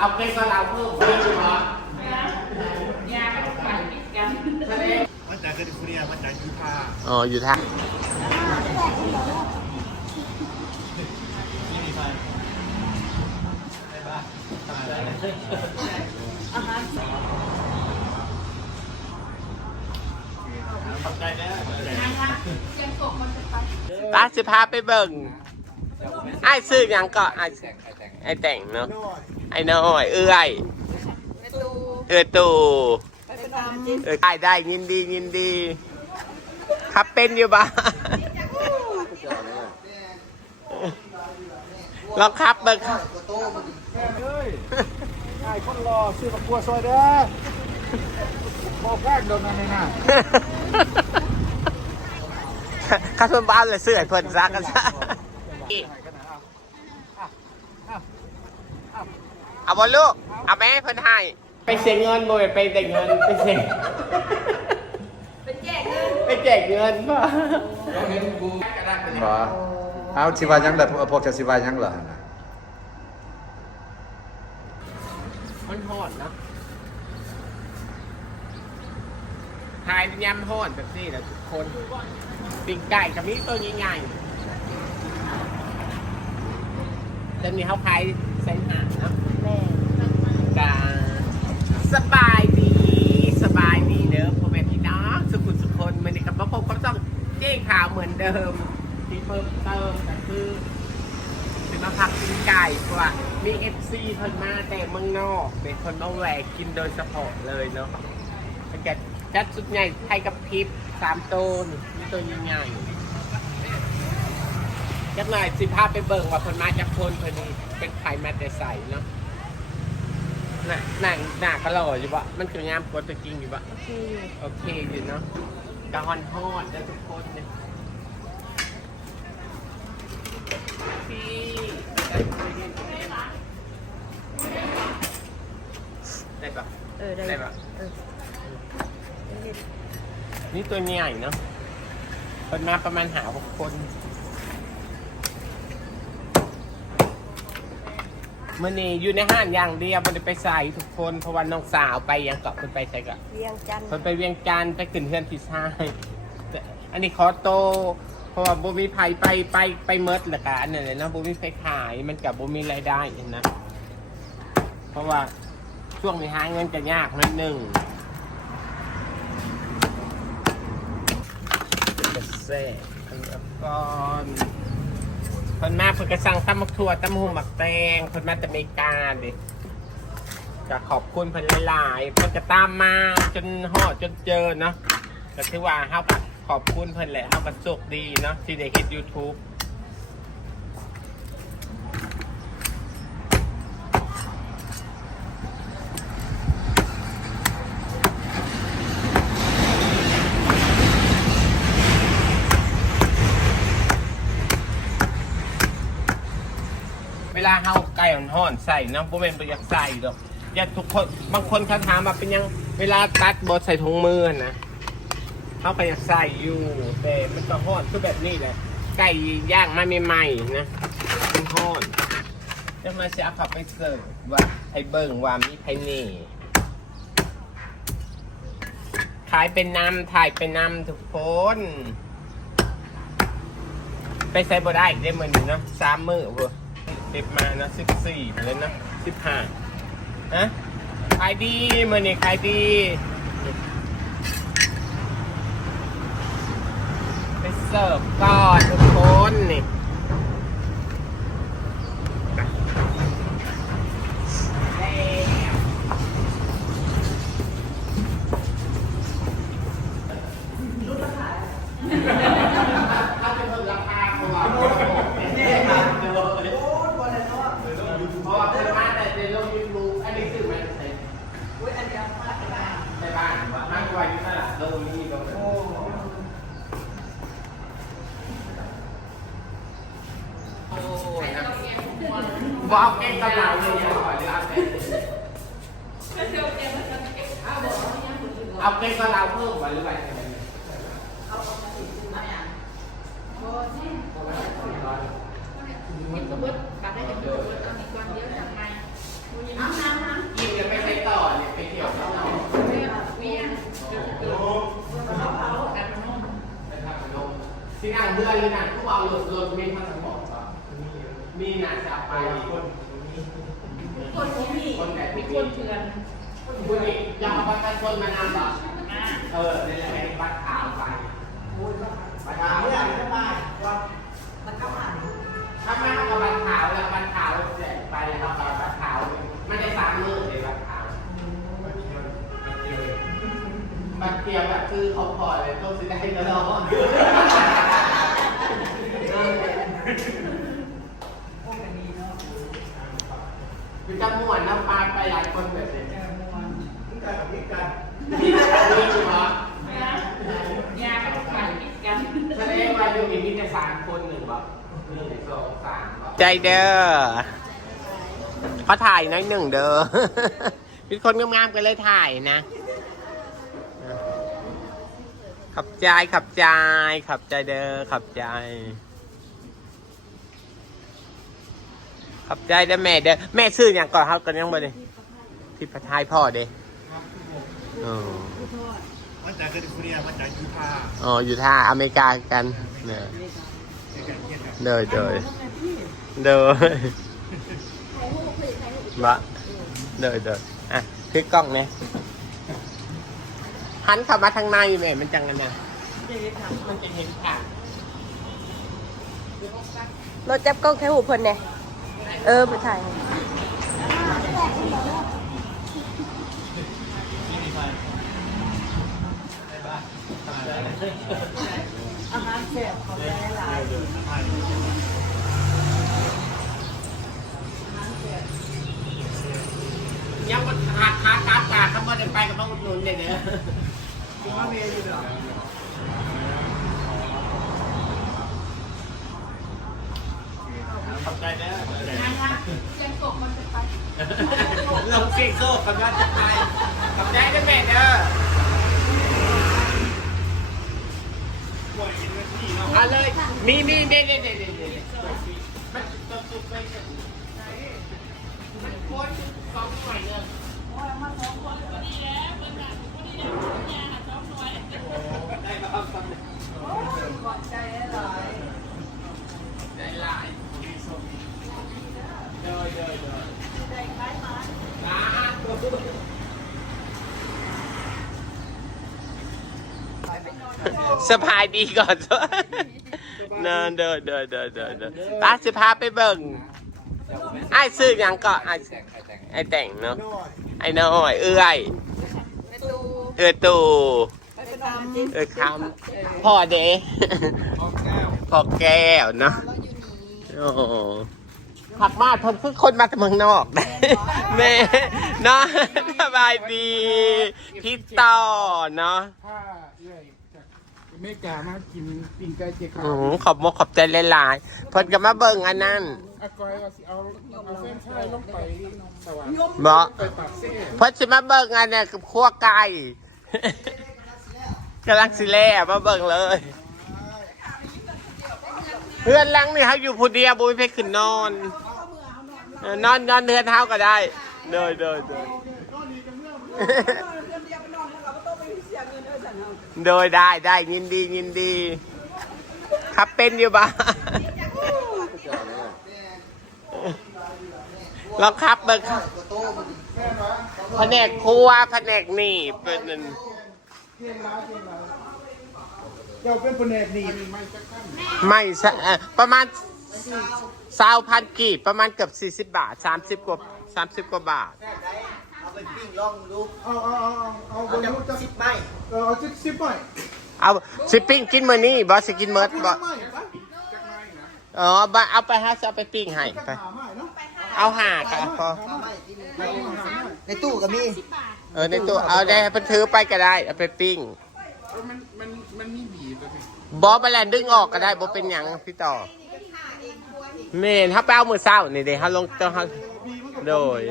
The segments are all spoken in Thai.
เอาเกสเราเพิ่มเพิ่มเหรอยาก็ไปกันทะเลมันจากแคลิฟอร์เนียมันจากยูทาห์อ๋ออยู่ท่าขอบใจนะตาสิพาไปเบิ่งไอ้ซื้อหยังก็ไอ้ไอ้แต่งเนาะ ไอ้น้อย เอื้อยเอื้อตูเออได้ได้ยินดียินดีขับเป็นอยู่บ้าลองขับเบิ่งเฮ้ยไอ้คนรอซื้อกับกัวซอยเด้อบอกแรกโดนอะไรนะข้าเพิ่นบ้านเลยซื้อให้เพิ่นซักกันซะ เอาบอลลูก เอาไหมเพิ่นให้ ไปเสียเงินบ่ไปแต่เงินไปเสียเป็นแจกเงินไปแจกเงินป่ะบ่เอาสิว่าหยังล่ะพวกจะสิว่าหยังล่ะมันหอดเนาะทายยำหอดแบบนี้แหละทุกคนปิ่งไก่กับนี้ตัวใหญ่ๆจะมีเขาขายเส้นหางเนาะแม่ กาสบายดีสบายดีเด้อพ่อแม่พี่น้องสุขุสุขคนมันนี่กับมาพบกับต้องเจ๊ข่าวเหมือนเดิมที่เพิ่มเติมก็คือถึงมาพักกินไก่เพราะว่ามีเอฟซีเพิ่นมาแต่เมืองนอกเป็นคนมาแหวกกินโดยเฉพาะเลยเนาะแล้วก็จัดสุดใหญ่ไทยกับพริบสามตัวนี่มีตัวใหญ่ๆจักหน่อยสิพาไปเบิ่งว่าเพิ่นมาจากคนเพิ่นเป็นไผ่มาแต่ใส่เนาะ น้าหน้าหน้าก็หล่ออยู่วะมันคืองามกว่าตัวจริงอยู่วะคือโอเคอยู่เนาะกะฮอนฮอดได้ทุกคนเนี่ยพี่ได้ปะเออได้ได้ปะเออนี่ตัวใหญ่เนาะคนมาประมาณหาหกคน มื่อนี้อยู่ในห้างอย่างเดียวมันไปใส่ทุกคนเพราะว่าน้องสาวไปยังเกาะมันไปใส่กะเวียงจันทร์มันไปเวียงจันทร์ไปขึ้นเฮือนพี่ชายแต่อันนี้ขอโตเพราะว่าบุมีไผไปไปไปเมิดละกันอันนั้นเลยนะบุมีไผขายมันกับบุมีรายได้เห็นนะเพราะว่าช่วงนี้หาเงินจะยากนิดหนึ่งจะเซ่อันนี้ก่อน คนมาเพิ่นกระสั่งตำมักถั่วตำหูหมักแตงคนมาจากอเมริกาเด็ก็ขอบคุณเพิ่นหลายๆเพิ่นจะตามมาจนหอดจนเจอเนาะก็ถือว่าเฮาก็ขอบคุณเพิ่นแหละเฮาก็โชคดีเนาะที่ได้เฮ็ด YouTube าเฮาไก่ห่อนใส่นะบ่แม่นบ่อยากใส่ดอกอย่าทุกคนบางคนเขาถามว่าเป็นยังเวลาตัดบ่ใส่ถุงมือนะเฮาก็อยากใส่อยู่แต่มันก็ห่อนคือแบบนี้แหละไก่ย่างมาใหม่ๆนะมันห่อนจะมาสิเอาเขับไปเสิร์ฟว่าให้เบิ่งว่ามีไผนี่ขายเป็นน้ำถ่ายเป็นน้ำทุกคนไปใส่บ่ได้อีกได้มือหนึ่งเนาะสามมือเว้ ยเด็บมานะสิบสี่เล่นนะสิบห้าฮะขายดีมือนี่ขายดีไปเสิร์ฟก่อนทุกคนนี่ อยู่น่ะพวกเอาหลุดหลุดมีพาสปอร์ตป่ะมีน่ะจะไปคนคนที่มีคนแต่มีมีคนเถื่อนคุณนี่อยากเอาบัตรประชาชนมานำเหรอเออนี่แหละให้บัตรขาวไปบัตรขาวเนี่ยไม่ได้บัตรขาวถ้าไม่เอาบัตรขาวแล้วบัตรขาวเสร็จไปแล้วเอาบัตรขาวไม่ได้สามมือเลยบัตรขาวบัตรเทียมแบบคือเขาพอเลยต้องซื้อได้ตลอด คือจะม่วนน้ำปลาไปหลายคนแบบนี้มีแต่มีกันมีเหรอยาก็ขายมิดกันแสดงว่าอยู่มีแต่สามคนหนึ่งบ่หนึ่งสองสามใจเด้อเขาถ่ายน้อยหนึ่งเด้อเป็นคนงามๆกันเลยถ่ายนะ ขับใจขับใจขับใจเด้อขับใจ ขับใจเด้อแม่เด้อแม่ซื้ออย่างก่อนครับกันยังบ่เลยที่พระทายพ่อเด้อ๋อมาจากแคลิฟอร์เนียมาจากยูทาห์อ๋ออยู่ท่าอเมริกากันเนอะในการเที่ยวกันเดยเดยเดยบะเดยเดยอะคลิกกล้องเนี่ยหันเข้ามาทางในแม่มันจังกันเนี่ยมันจะเห็นผ่านรถจับกล้องแค่หูเพิ่นเนี่ย เออไปถ่ายให้ยังมันขาดขาดขาดขาดเขาไม่ได้ไปกับบ้านอุดหนุนเลยเนี่ยคุณมาเมย์อยู่เด้อ ขอบใจเด้อเสียงตกมันจะไปลงเสียงโซ่กำลังจะไปขอบใจเด้แม่เด้อเอาเลย มีมีเด้เด้เด้เด้เด้มันจะสุกไปเนี่ยมันโค้ดสองหน่วยเลยได้มาเอาสองใจหลายเด้อเด้อเด้อได้คล้ายมา สบายดีก่อนเดินเดินเดินเดินเดินเดินป้าสิพาไปเบิ่งไอ้ซื้อหยังก็ไอ้ไอ้แต่งเนาะไอ้น้อยเอื้อยเอื้อตูเอื้อคำพ่อเด้พ่อแก้วเนาะโอ้ ขับมาทนคือคนมาจากเมืองนอกแม่เนาะสบายดีพี่ต่อเนาะถ้าเรื่อยจากอเมริกามากินปิ้งไก่เจ๊ขาวอืมขอบมกขอบใจหลายๆเพิ่นก็มาเบิ่งอันนั้นอากอยว่าสิเอาเอาเส้นชายลงไปสวรรค์บ่ไปปากเซ่เพิ่นสิมาเบิ่งอันเนี้กับคั่วไก่กำลังสิแล่มาเบิ่งเลย เพื่อนหลังนี่เขาอยู่ผู้เดียวบ่มีเพขึ้นนอนเออนอนนอนเดือนเท้าก็ได้เดินเดินเดินโดยได้ได้ยินดียินดี ครับเป็นอยู่บ้างลองครับเบิ่งครับแผนกครัวแผนกนี่เป็น เที่ยงร้านเที่ยงร้านเจ้าเป็นคนแนกหนีบไม่สักขั้นไม่ใช่เอ่อประมาณสาวพันกีบประมาณเกือบ40บาท30กว่า30กว่าบาท เอาไปปิ้งลองดูเอาเอาเอาเอาเอาเอาบนจะรูปจะสิบไม้เออเอาสิบสิบไม้เอาสิปิ้งกินมื้อนี้บ่สิกินเมิดบ่ไม้ปะจักไม้นะอ๋อบ่เอาไปฮะจะเอาไปปิ้งให้จักไป หาไม้เนาะเอาห่าครับพอหาไม้ที่นี่จักหาไม้ในตู้ก็มี เออในตัวเอาได้ให้เพิ่นถือไปก็ได้เอาไปปิ้ง เออมันมันมันมีบีบเลยบ่แลงดึงออกก็ได้บ่เป็นหยังพี่ต่อแม่นเฮาไปเอามือเช้านี่เด้เฮาลงตัวเฮาโดย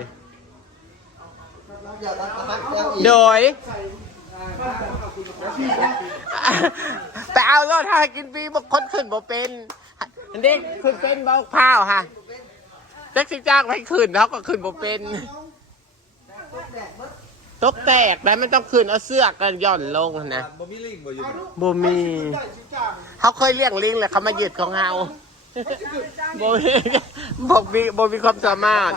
เดี๋ยวเราจะพักแล้วอีกโดยไปเอารถถ้ากินฟรีบอกคนขึ้นบ่เป็นอันนี้ขึ้นเป็นบอกพร้าวค่ะแท็กซี่จ้างไปขึ้นเขาก็ขึ้นบ่เป็น แดดเบิด ตกแตกแล้วมันต้องคืนเอาเสื้อกันหย่อนลงนะบ่มีลิงบ่อยู่บูมี เขาเคยเลี้ยงลิงแหละเขามาหยึดของเฮาโบมีบอกมีโบมีความสามารถ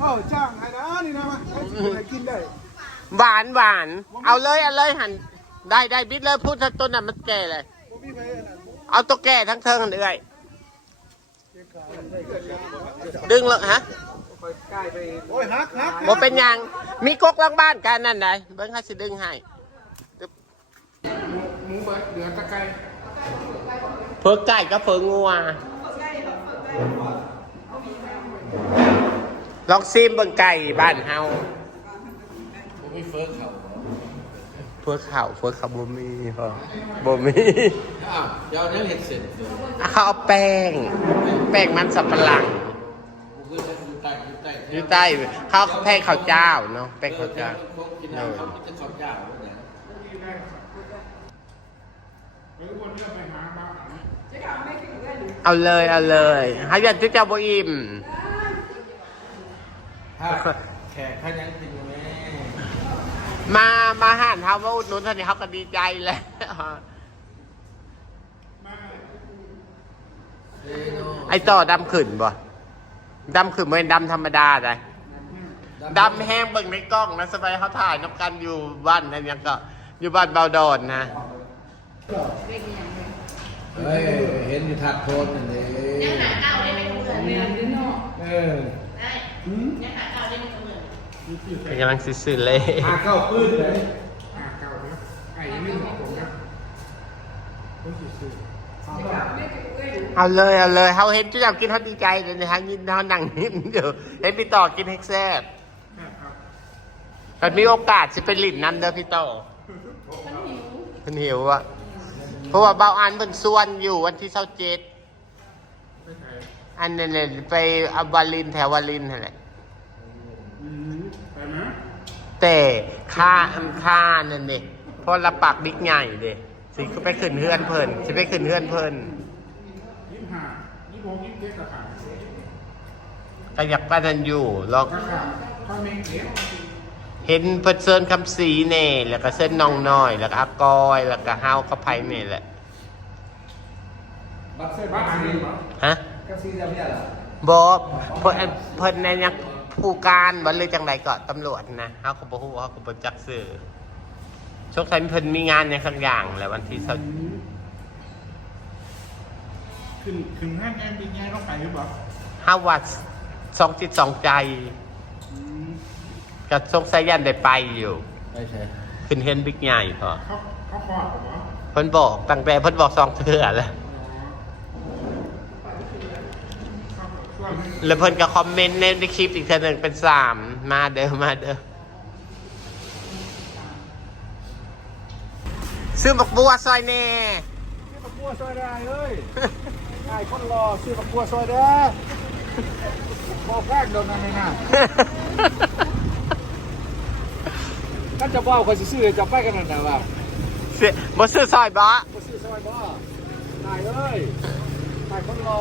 เอ้าจ้างให้นะนี่นะมาให้กินได้หวานหวาน เอาเลยเอาเลยหันได้ได้บิดเลยพูดถ้าต้นน่ะมันแก่เลย บ่มีไปอันนั้นเอาตัวแก่ทั้งเทิงเลยดึงเลยฮะ โอ้ยฮักฮักบ่เป็นหยัง มีกกหลังบ้านกันนั่นไดเบิ่งให้สิดึงให้หมูเบิดเหลือตะไคร้เพิ่งไก่กับเพิ่งงัวลองซิมเบิ่งไก่บ้านเฮามีเฟิร์สเขาเพื่อข่าวเพื่อข่าวบ่มีพอบ่มีอ้าวเดี๋ยวนี้เห็ดเสร็จเลยอะเขาเอาแป้ง แป้งมันสับปะหลัง อยู่ใต้อยู่ใต้เขาแป้งข้าวเจ้าเนาะแป้งข้าวเจ้ากินน้ำเขาจะชอบยาวเนี่ยเอาเลยเอาเลยให้ยันที่เจ้าบ่อิ่มถ้าแขกถ้ายังกินอยู่ไหมมามาห่านเฮามาอุดหนุนเท่านี้เขาก็ดีใจแล้วเอ้ยโน่ไอ้ต่อดำขึ้นบ่ ดำขึ้นเหมือนดำธรรมดาเลยดำแห้งเบิ่งในกล้องนะสบายเขาถ่ายน้ำกันอยู่บ้านนั่นยังก็อยู่บ้านเบาดอนนะเฮ้ยเห็นอยู่ทัดโพสนั่นเองยังหาเก่าได้เป็นเหมือนเดิมเนาะเออได้ยังหาเก่าได้เป็นเหมือนกำลังซื้อๆเลยหาเข้าปืนเลยเอาเลยเอาเลยเขาเห็นจุดอยากกินเขาดีใจเลยนะฮะยินเขานั่งยิ้มอยู่เห็นพี่ต่อกินเฮกแซ่บแต่มีโอกาสจะไปหลินน้ำเด้อพี่ต่อเพิ่นหิวอะเพราะว่าเบาอันเพิ่นส่วนอยู่วันที่เช้าเจ็ดอันนั้นเนี่ยไปอับวาลินแถววาลินนั่นแหละแต่ค่าอันค่านั่นเนี่ยเพราะละปักบิ๊กใหญ่เด้สิก็ไปขึ้นเฮือนเพิ่นสิไปขึ้นเฮือนเพิ่นยี่ห้า ยี่หกยี่เจ็ดราคาก็อยากไปนันอยู่ลองราคาถ้าไม่เก็บเห็นเพิ่นเซินคำสีเน่แล้วก็เส้นน้องน้อย แล้วก็อากอยแล้วก็เฮาก็ไผนี่แหละบัตรเส้นบัตรสีฮะก็สีแบบนี้เหรอบอกเพิ่นเพิ่นในยังผู้การบ่เลยจังไดก็ตำรวจนะเฮาก็บ่ฮู้เฮาก็บ่จักซื่อชกสันเพิ่นมีงานอย่างสักอย่างแหละวันที่ เช้าขึ้นขึ้นแง่แง่ดีแง่ต้องไปหรือเปล่าเฮาว่าสองจิตสองใจก็สงสัยยันได้ไปอยู่ ไม่ใช่ขึ้นเฮ็นบิ๊กใหญ่พอเขาเขาคอดเหรอเพิ่นบอกตั้งแต่เพิ่นบอกสองเทื่อแล้วช่วงแล้วเพิ่นก็คอมเมนต์ในคลิปอีกเทื่อหนึงเป็นสามมาเด้อมาเด้อซื้อบักบัวซอยแน่ตะกัวซอยได้เอ้ย ไอ้คนรอซื้อตะกัวซอยได้บอกแรกโดนนั่นนี่นะก็จะว่าคนซื้อจะไปกันนั่นนะว่าเสียบ่ซื้อซอยบ่ก็ซื้อซอยบ่ตายเอ้ยตายคนรอ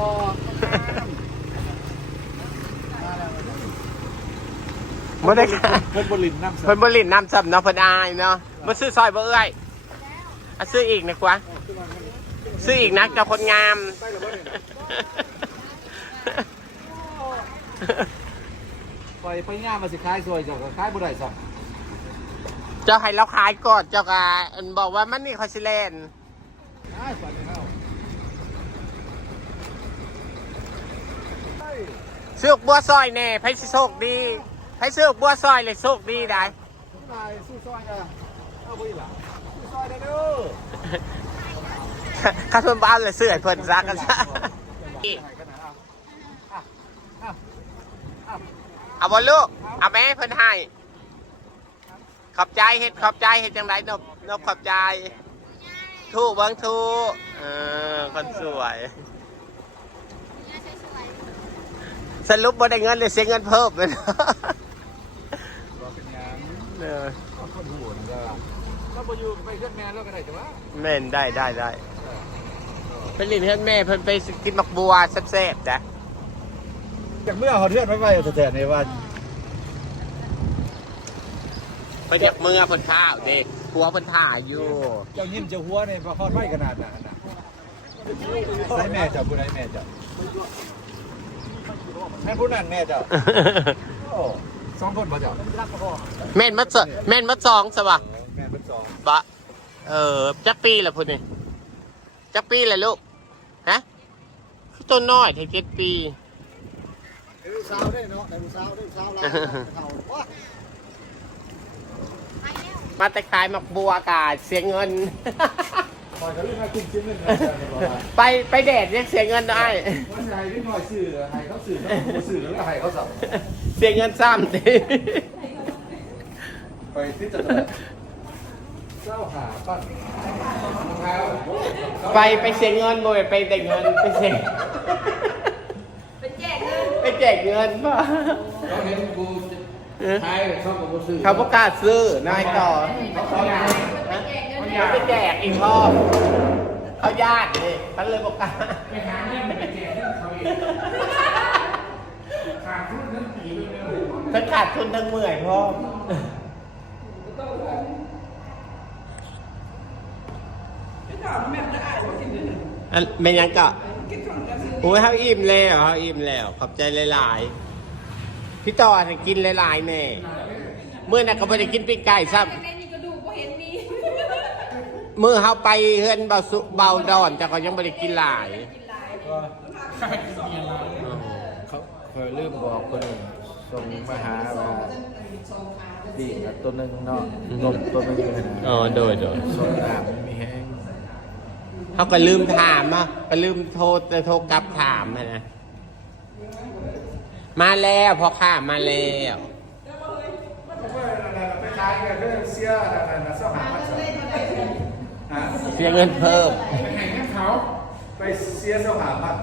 บ่ได้ค่ะเพิ่นบรินน้ำเพิ่นบ่ลิ้นน้ำซ้ำเนาะเพิ่นอายเนาะบ่ซื้อซอยบ่เอ้ยอะซื้ออีกนะกว่า ซื้ออีกนะกับคนงามไปไปง่ายมาสิคล้ายสวยจากคล้ายบุได้สักเจ้าให้เราขายก่อนเจ้าก็อันบอกว่ามันนี่คอยสิเล่นได้ฝันแล้วซื้อบัวซอยแน่ไผสิโชคดีไผซื้อบัวซอยเลยโชคดีได้นายสู้ซอยนะเอาไปหล่ะสู้ซอยได้เด้อ ข้าเพิ่นบ้านเลยซื้อให้เพิ่นซักกันซะเอาบ่ลูก เอาแม่เพิ่นให้ ขอบใจเฮ็ดขอบใจเฮ็ดจังไดนบนบขอบใจ ทูกเบิ่งทูกเออคนสวย สรุปบ่ได้เงินเลยเสียเงินเพิ่มเลยเออคนหัวนะแล้วไปอยู่ไปขึ้นแม่แล้วก็ได้แต่ว่าแม่นได้ได้ได้ เป็นลินเพื่อนแม่เพิ่นไปกินมักบัวแซ่บๆจ้ะจากเมื่อเขาเทือนไว้ไว้แต่แต่ในวันไปจากเมืองเพิ่นข้าวเด็กหัวเพิ่นถ่ายอยู่ เจ้ายิ้มเจ้าหัวเนี่ยพอทอดไว้ขนาดนั้นน่ะใช่แม่เจ้าผู้ใดแม่เจ้าแม่ผู้นั้นแม่เจ้าโอ้สองคนบ่เจ้าแม่นมัดสแม่นมัดสองสบะแม่เป็นสองบะเออจักปีละพุ่นนี่ จักปีละลูก ฮะคือต้นน้อยถึงเจ็ดปีลูกสาวได้เนาะได้ลูกสาวได้ลูกสาวลาวเขาว้ามาแต่ขายหมักบัวกาเสียเงินคอยจะเรื่องให้คุณชิ้นหนึ่งนะไปไปแดดเรียกเสียเงินได้วันไหนนิดหน่อยสื่อให้เขาสื่อเขาสื่อแล้วให้เขาสับเสียเงินซ้ำดิไปที่จะ ไปไปเสียเงินบ่ไปแต่เงินไปเสียไปแจกเงินไปแจกเงินป่ะเขาเห็นกูใช้เขากับกูซื้อเขาประกล้าศซื้อนายก่อนไปแจกเงินเขาไปแจกอีกรอบเขาญาตินี่เขาเลยประกล้าศไปหาเงินไปแจกเงินเขาอีกขาดทุนทั้งปีเลยทั้งขาดทุนทั้งเมื่อยพ่อ อันเป็นยังกะโอ้ยเขาอิ่มแล้วเขาอิ่มแล้ว ขอบใจหลาย ๆ พี่ต่อให้กินหลาย ๆ แม่ เมื่อน่ะเขาไม่ได้กินปิ้งไก่ซ้ในนี่ก็ดูบ่เห็นมีำเมื่อเขาไปเฮือนเบาสุเบาดอนแต่เขายังไม่ได้กินหลายเขาเคยเริ่มบอกคนอื่นส่งมาหาว่าดีกับตัวหนึ่งเนาะนมตัวหนึงเลยนะอ๋อโดยโดยส่งน้ำไม่มีแห้ง เขาก็ลืมถามอะก็ลืมโทรจะโทรกลับถามอะนะมาแล้วพอข้ามาแล้วไปขายกันเรื่องเสียนั่นน่ะเจ้าหาปั้นฮะเสียเงินเพิ่มไปแข่งกับเขาไปเสียเจ้าหาปั้น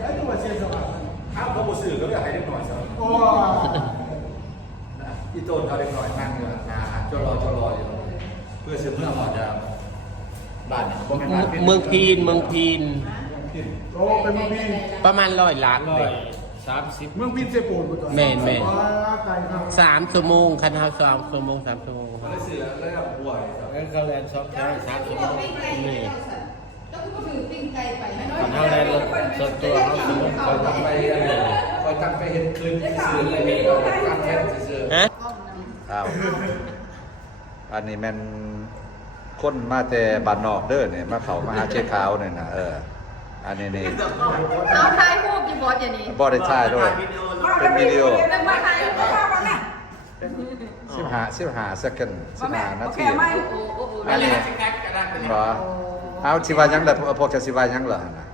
แล้วตัวเสียเจ้าหาปั้นอ้าวเขาบ่สื่อเขาเรียกให้เล็กหน่อยซะโอ้อีโตนเขาเล็กหน่อยนั่งอยู่อะจอรอจอรออยู่เพื่อซื้อเพื่อหอดา บ้านบ่แม่นบ้านเมืองพีนเมืองพีน โอ้เป็นเมืองพินประมาณร้อยล้านเลยสามสิบเมืองพินเซโปนบ่ตัวแม่นแม่นว้าไกลครับสามชั่วโมงคันเท้าสามชั่วโมงสามชั่วโมงแล้วเสือแล้วก็ป่วยครับแล้วเขาแลนสองแถวสามสิบนี่ตอนเขาแลนรถส่วนตัวเขาซื้อคอยตั้งไปอะไรคอยตั้งไปเห็นคืนสื่ออะไรนี่ก็การแทนสื่อฮะ อ้าวอันนี้แมัน คนมาแต่บ้านนอกเด้อเนี่ยมาเขามาหาเจ๊ขาวเนี่ยนะเออ อันนี้นี่เอาถ่ายรูปกี่บอสอย่างนี้บอได้ถ่ายด้วย เป็นวิดีโอเป็นมาถ่ายรูปภาพวันน่ะสิบหาสิบหาเซคันสิบหานาทีโอ้โอ้โอ้อันนี้บอเอาสิว่าหยังแต่พวกจะสิว่าหยังเหรอนะ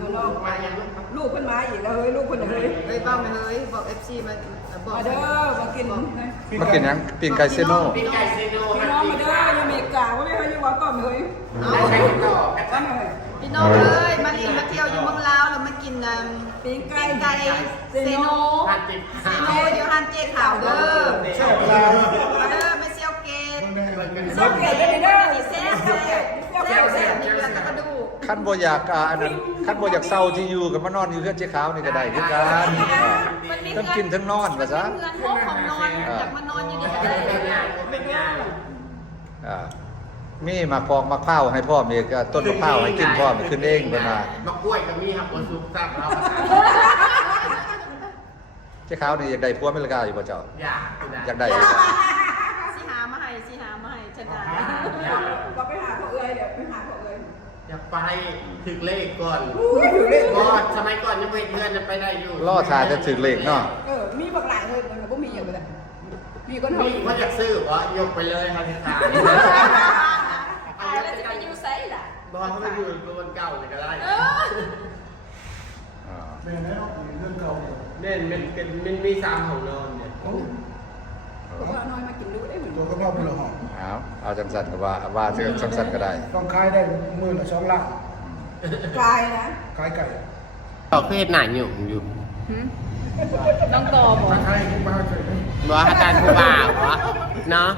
ลูกเพิ่นมาอีกแล้วเฮ้ยลูกเพิ่นเฮ้ยเฮ้ยบ้าไหมเฮ้ยบอกเอฟซีมาบอกมาเด้อมากินมากินหยังปิ้งไก่เซโน่ปิ้งไก่เซโนพี่น้องมาเด้ออยู่อเมริกาว่าไม่ให้อยู่ว่าก่อนเฮ้ยใช้ต่อว่าหน่อยพี่น้องเอ้ยมาลินมาเที่ยวอยู่เมืองลาวแล้วมากินน้ำปิ้งไก่ปิ้งไก่เซโนทานติดเซโนอยู่ฮันเจขาวเด้อมาเด้อไม่เซียวเกตชอบเก๋กันเด้อมีแซ่บแซ่บแซ่บแซ่บมีเกลือกับกระดูก ขั้นบ่อยากอ่าอันนั้นขั้นบ่อยากเศร้าที่อยู่กับมานอนอยู่เพื่อนเจ๊ขาวนี่ก็ได้คือกันมันมีทั้งกินทั้งนอนว่าซะเงินห้องของนอนอยากมานอนอยู่นี่ก็ได้เป็นงานเป็นงานอ่ามีมาพองมาข้าวให้พ่อมีก็ต้นมะพร้าวให้กินพ่อมีขึ้นเองเพิ่นว่ามะกล้วยก็มีครับคนซุปซับเราเจ๊ขาวนี่อยากได้ผัวอเมริกาอยู่บ่เจ้าอยากอยากได้ อ้ยอยากไปถึงเลขก่อนก่อนสมัยก่อนยังไม่เพื่อนไปได้อยู่ล่อทาจะถึงเลขเนาะเออมีบักหลายเลยมันก็มีอย่างเลยมีคนเฮามีว่าอยากซื้อวะยกไปเลยครับที่ขายตายแล้วจะไปอยู่ไซส์ล่ะบอกเขาไปอยู่บนเก่าเลยก็ได้อ่าแม่แม่เรื่องเก่าเนี่ยมันเป็นมันมีสามของนอนเนี่ยก็น้อยมากินดูได้เหมือนตัวก็นอกไม่หรอก เอาเอาจังสันก็ว่าว่าเรื่องจังสันก็ได้ต้องขายได้มือละสองล้านกลายนะขายไก่ต่อเคสหนาอยู่อยู่น้องตอบอกขายมาเฉยบอกอาจารย์ผู้บ่าววะเนาะ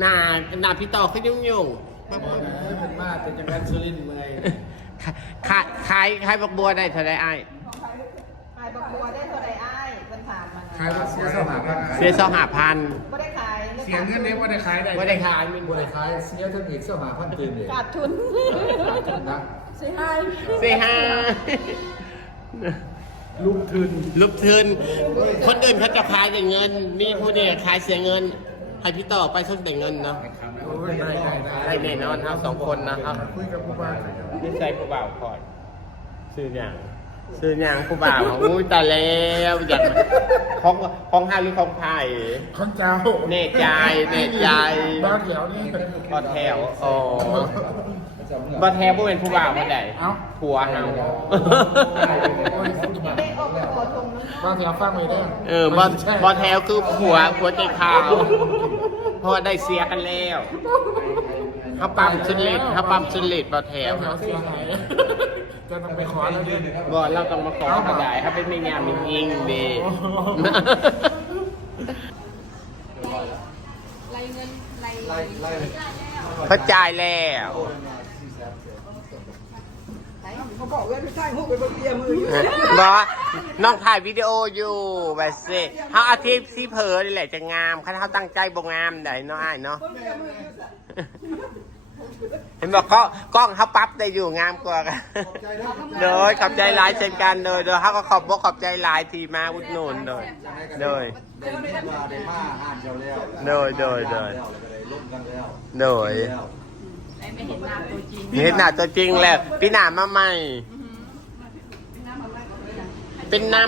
หนาหนาพี่ต่อขึ้นยุ่งยุ่งเป็นมากเป็นจังหวัดสุรินทร์เมื่อยขายขายขายบักบัวได้เท่าไรไอ้ายขายบักบัวได้เท่าไรอ้ายขายเสียเท่าหาพันเสียสองหาพันไม่ได้ขายเสียเงินเนี่ยไม่ได้ขายได้ไม่ได้ขายมินไม่ได้ขายเสียทั้งอีกเท่าหาพันตื่นเลยขาดทุนนะใช่ให้เสียห้าลูกทุนลุกทืนคนอื่นเขาจะขายแต่เงิน นี่ผู้เนี่ยขายเสียเงิน ให้พี่ต่อไปส่งแต่เงินเนาะโอ้ยได้ได้ได้ได้แน่นอนครับสองคนนะครับคุยกับผู้บ้านนี่ใส่ผู้บ่าวก่อนซื้อหยัง ซื้อหยังผู้บ่าวอุ้ยตายแล้วอยากของของห้าหรือของไผ่ของเจ้าเน่ใจเน่ใจบ้านแถวนี่บอแถวอ๋อบอแถวผู้เป็นผู้บ่าวคนใดเอ้าผัวเฮาบ้านแถวฟังไม่ได้เออบอบอแถวคือผัวผัวใจขาวเพราะว่าได้เสียกันแล้วเขาปั๊มสุดฤทธิ์เขาปั๊มสุดฤทธิ์บอแถวแถวเสียหาย จะต้องไปขอแล้วดิบอลเราต้องมาขอเขาได้ถ้าเป็นไม่งามมียิงดีไรเงินไรไล่ไล่เขาจ่ายแล้วเขาบอกว่าใช่หูไปเบิ่งเบียมืออยู่บอน้องถ่ายวิดีโออยู่แบบสิเขาอาทิตย์ที่เพอนี่แหละจะงามคันเขาตั้งใจบ่งามได้เนาะอ้ายเนาะ เห็นบอกก็กล้องเขาปั๊บได้อยู่งามกว่ากันโดยขอบใจหลายเช่นกันโดยโดยเขาก็ขอบอกขอบใจหลายที่มาอุดหนุนโดยโดยได้ยินว่าได้มาอ่านเจ้าแล้วโดยโดยโดยแล้วก็ได้ร่วมกันแล้วโดยแล้วไม่เห็นหน้าตัวจริงเห็นหน้าตัวจริงแล้วพี่หนามาใหม่เป็นน้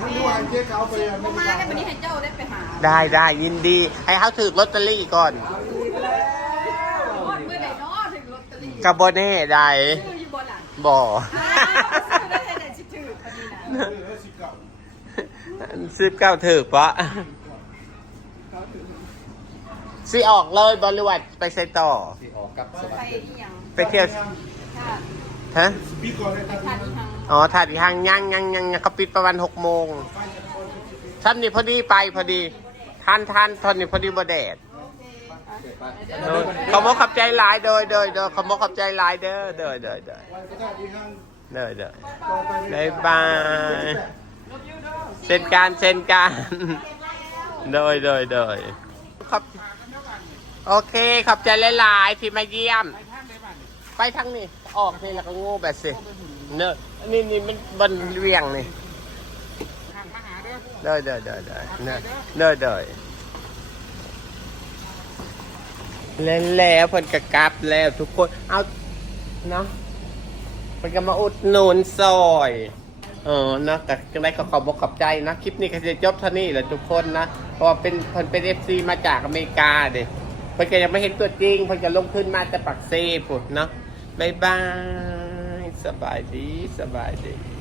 ทั้งด้วยเจ๊เขาไปอะพอมาได้วันนี้ให้เจ้าได้ไปหาำได้ได้ยินดี ให้เขาถือลอตเตอรี่ก่อน เมื่อไหร่เนาะถึงลอตเตอรี่ กับโบเน่ได้ชื่ออยู่บนหลังบ่ซื้อได้แต่ชิถือพอดีนะสิบเก้าถือปะสิออกเลยบอลลูวัดไปใส่ต่อ ที่ออกกับสไปวัสดิ์อีหยังไปเที่ยวค่ะฮะ ปีก่อนเลยตัดทานอีหยังอ๋อถ่ายอีกทางยังยังยังยังเขาปิดประมาณหกโมงท่านนี่พอดีไปพอดีท่านท่านท่านนี่พอดีบ่แดดโดย ขอมกขับใจหลายโดยโดยโดยขอมกขับใจหลายเด้อเด้อเด้อเด้อวันก็ได้ที่ห้างเด้อเด้อต่อไปบายบายเช่นการเช่นการโดยโดยโดยขอบโอเคขอบใจหลายๆที่มาเยี่ยม ไปทางนี้ออกนี่แล้วก็โง่แบบสิเนอะนี่นี่มันบนเวียงนี่เด้อเด้อเด้อเด้อเด้อเด้อ เด้อเล่นแล้วเพิ่นกะกลับแล้วทุกคนเอาเนาะเพิ่นก็มาอุดหนุนซอยเออเนาะแต่จังไดก็ขอบอกขอบใจนะคลิปนี้ก็จะจบเท่านี้แหละทุกคนนะเพราะว่าเป็นเพิ่นเป็นเอฟซีมาจากอเมริกาเด้เพิ่นก็ยังไม่เห็นตัวจริงเพิ่นก็ลงทุนมาแต่ปักเซ่พุ่นเนาะบายบายสบายดีสบายดี